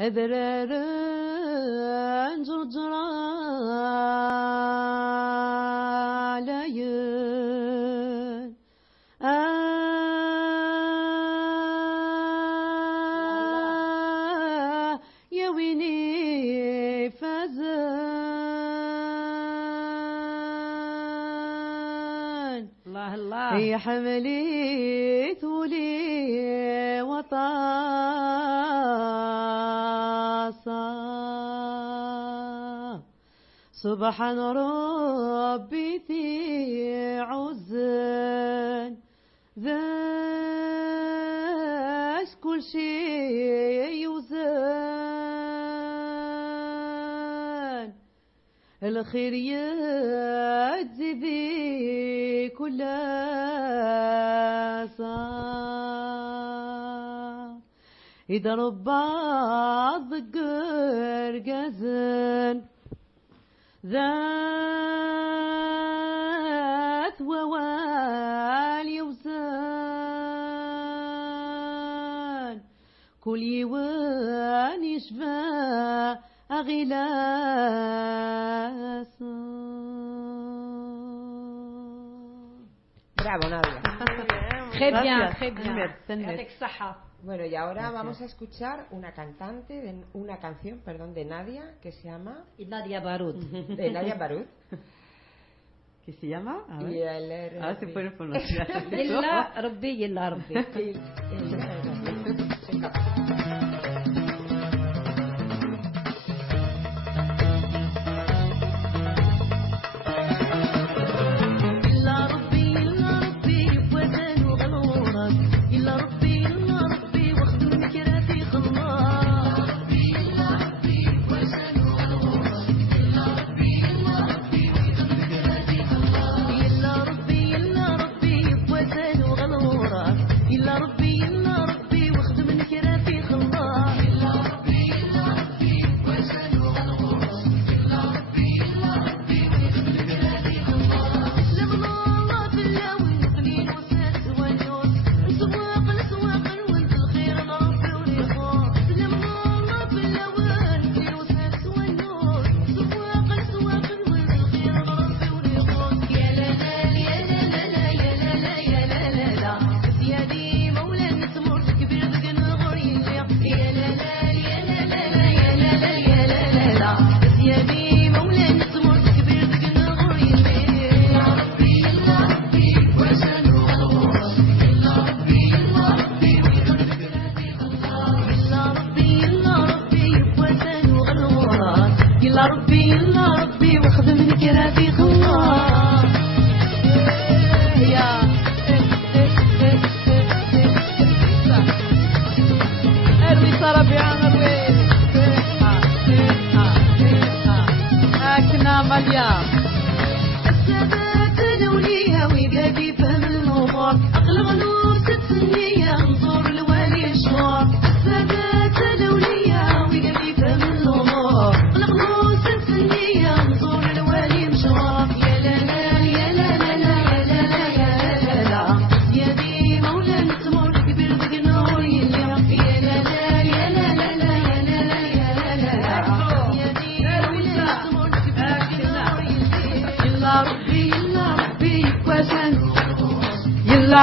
أذرارن جرجرا لين يا ويني فازن الله الله يا حملي ثولي وطاسا سبحان ربي في عزن ذاك كل شيء يوزن الخير يجزي كل صار إذا ربع ضجر جزن ذات ووال يوزن كل يوان يشفى أغلاس. Bravo, Nadia. Très bien, très bien. Merci. Bueno, y ahora vamos a escuchar una canción de Nadia que se llama Nadia Barut. De Nadia Barut. ¿Qué se llama? A ver. Y a ver si pueden pronunciar. Yalla Rabbi, Yalla Rabbi.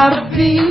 ربي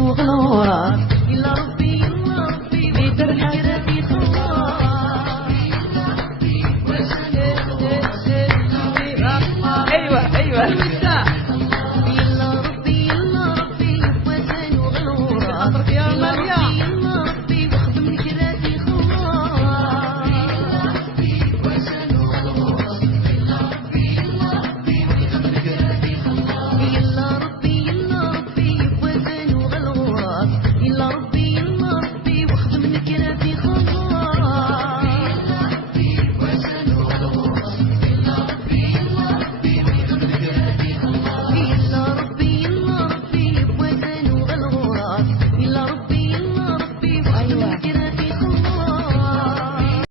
وغنورات إلا ربي